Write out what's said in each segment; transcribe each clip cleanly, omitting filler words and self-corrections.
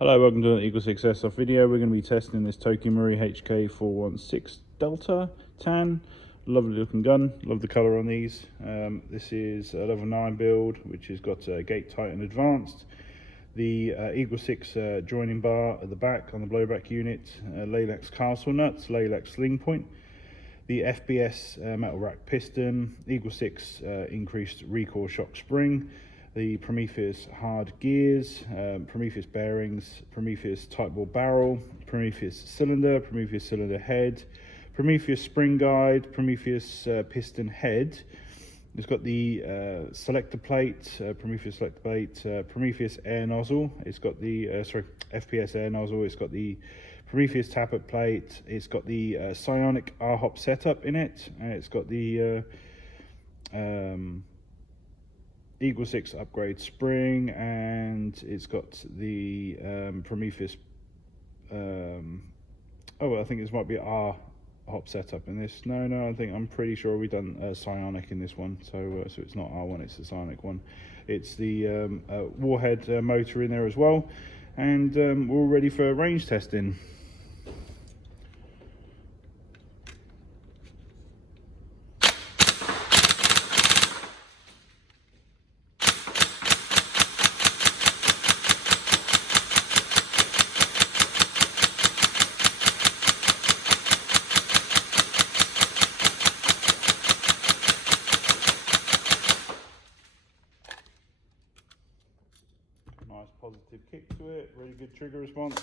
Hello, welcome to an EagleSix Airsoft video. We're going to be testing this Toki Marie HK416 Delta Tan. Lovely looking gun, love the colour on these. This is a level 9 build, which has got gate tighten advanced. The EagleSix joining bar at the back on the blowback unit, Laylax castle nuts, Laylax sling point. The FPs metal rack piston, EagleSix increased recoil shock spring, the Prometheus hard gears, Prometheus Bearings, Prometheus Barrel, Prometheus Cylinder, Prometheus Cylinder head, Prometheus spring guide, Prometheus piston head. It's got the Selector plate, Prometheus Selector plate, Prometheus Air Nozzle. It's got the FPs Air Nozzle. It's got the Prometheus Tappet plate. It's got the Psionic R Hop setup in it, and it's got the EagleSix upgrade spring, and it's got the Prometheus. Oh, I think this might be R Hop setup in this. No, I'm pretty sure we've done Psionic in this one, so it's not R1, it's the Psionic one. It's the Warhead motor in there as well, and we're all ready for range testing. Nice positive kick to it, really good trigger response.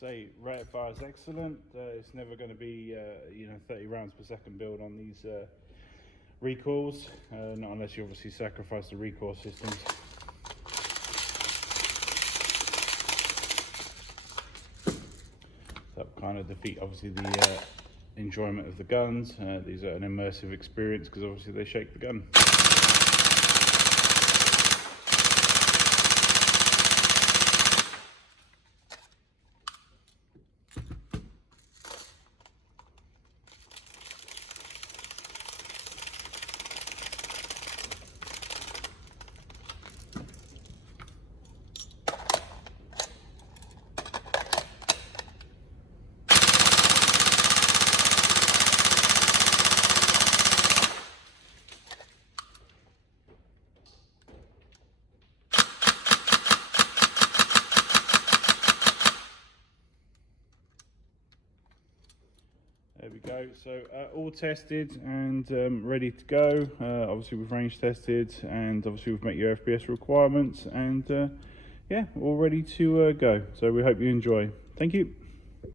Say rate of fire is excellent. It's never going to be 30 rounds per second build on these recoils, not unless you obviously sacrifice the recoil systems. That kind of defeat obviously the enjoyment of the guns. These are an immersive experience because obviously they shake the gun. There we go, so all tested and ready to go. Obviously we've range tested, and obviously we've met your FPS requirements, and yeah, all ready to go. So we hope you enjoy. Thank you.